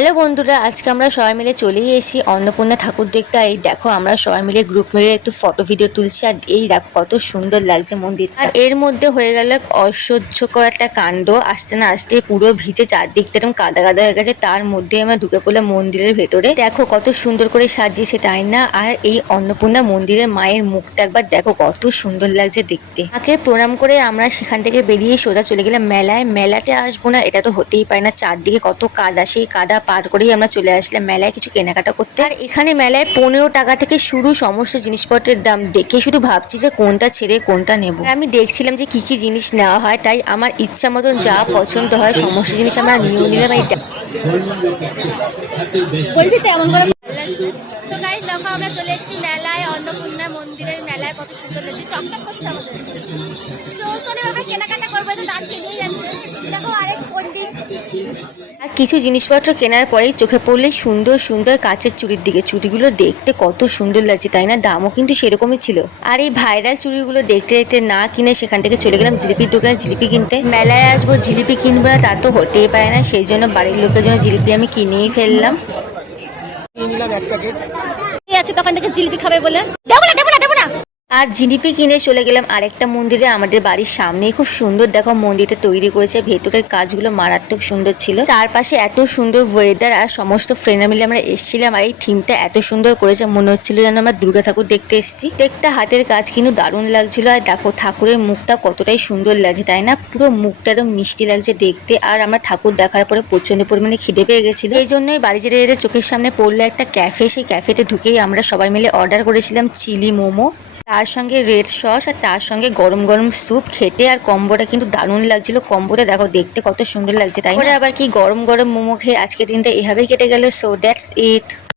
Hello বন্ধুরা, আজকে আমরা সবাই মিলে চলে এসেছি অন্নপূর্ণা ঠাকুর দেখতে। এই দেখো আমরা সবাই মিলে গ্রুপ মিলে একটু ফটো ভিডিও তুলছি। আর এই দেখো কত সুন্দর লাগছে মন্দিরটা। আর এর মধ্যে হয়ে গেল এক অসহ্যকর একটা কাণ্ড। আসতে না আসতে পুরো ভিজে চারদিকটা এরকম কাদা কাদা হয়ে গেছে। তার মধ্যে আমরা ঢুকে পড়লাম মন্দিরের ভেতরে। দেখো কত সুন্দর করে সাজিয়েছে, তাই না? আর এই অন্নপূর্ণা মন্দিরের মায়ের মুখটা একবার দেখো, কত সুন্দর লাগছে দেখতে। মাকে প্রণাম করে আমরা সেখান থেকে বেরিয়ে সোজা চলে গেলাম মেলায়। মেলাতে আসবো না এটা তো হতেই পারে না, চারদিকে কত কাদা, সেই কাদা পার করেই আমরা চলে আসলাম মেলায় কিছু কেনাকাটা করতে। আর এখানে মেলায় 15 টাকা থেকে শুরু সমস্ত জিনিসপত্রের দাম। দেখে শুধু ভাবছি যে কোনটা ছেড়ে কোনটা নেবো। আমি দেখছিলাম যে কি কি জিনিস নেওয়া হয়, তাই আমার ইচ্ছা মতন যা পছন্দ হয় সমস্ত জিনিস আমরা নিয়ে নিলাম। বলবি তো এমন করে। তো গাইস দেখো আমরা চলে এসেছি মেলায়, অন্নপূর্ণা মন্দিরের মেলায়। কত সুন্দর লাগছে, চকচক করছে আমাদের। তো চলে আমরা কেনাকাটা করবো, তো দাম কিনেই যাচ্ছে। দেখো আরেক পণ্ডিত। আর কিছু জিনিসপত্র কেনার পরেই চোখে পড়লে সুন্দর সুন্দর কাচের চুড়ির দিকে। চুড়িগুলো দেখতে কত সুন্দর লাগছে, তাই না? দামও কিন্তু সেরকমই ছিল। আর এই ভাইরাল চুড়িগুলো দেখতে দেখতে না কিনে সেখান থেকে চলে গেলাম জিলিপির দোকানে জিলিপি কিনতে। মেলায় আসবো জিলিপি কিনবো না তা তো হতেই পারে না, সেই জন্য বাড়ির লোকের জন্য জিলিপি আমি কিনেই ফেললাম। আছে তখন থেকে জিলিপি খাবে বলে দেবো না দেবো না দেবো না। আর জিলিপি কিনে চলে গেলাম আরেকটা মন্দিরে আমাদের বাড়ির সামনেই। খুব সুন্দর দেখো মন্দিরটা তৈরি করেছে, ভেতরের কাজগুলো মারাত্মক সুন্দর ছিল। চারপাশে এত সুন্দর ওয়েদার, আর সমস্ত ফ্রেন্ডরা মিলে আমরা এসেছিলাম। আর এই থিমটা এত সুন্দর করেছে, মনে হচ্ছিল যেন আমরা দুর্গা ঠাকুর দেখতে এসেছি। প্রত্যেকটা হাতের কাজ কিন্তু দারুণ লাগছিল। আর দেখো ঠাকুরের মুখটা কতটাই সুন্দর লাগছে, তাই না? পুরো মুখটা একদম মিষ্টি লাগছে দেখতে। আর আমরা ঠাকুর দেখার পরে প্রচন্ড পরিমাণে খিদে পেয়ে গেছিল, এই জন্যই বাড়ি যেতে যেতে চোখের সামনে পড়লো একটা ক্যাফে। সেই ক্যাফেতে ঢুকেই আমরা সবাই মিলে অর্ডার করেছিলাম চিলি মোমো, তার সঙ্গে রেড সস, আর তার সঙ্গে গরম গরম স্যুপ। খেতে আর কম্বোটা কিন্তু দারুণ লাগছিল। কম্বোটা দেখো দেখতে কত সুন্দর লাগছে, তাই না? আবার কি গরম গরম মোমো খেয়ে আজকের দিনটা এভাবেই কেটে গেল। So that's it.